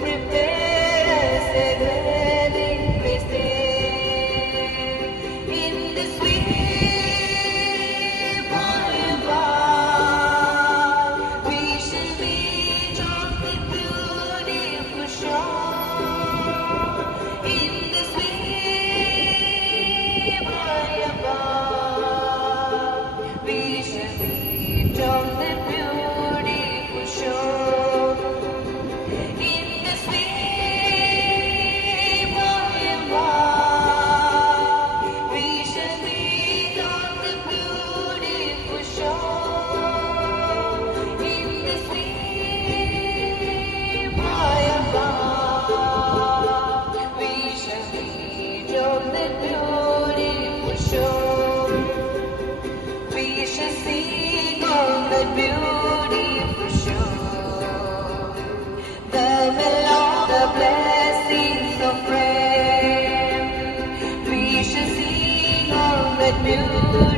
prepare us a dwelling place there. In the sweet above, we shall meet on the beautiful shore. In the sweet above, we shall meet on the beautiful shore. In the sweet above, we shall meet on the beautiful shore. In the sweet above, we shall meet on the beautiful shore. We shall sing on that beautiful shore. The melody, the blessings of prayer. We shall sing on that beautiful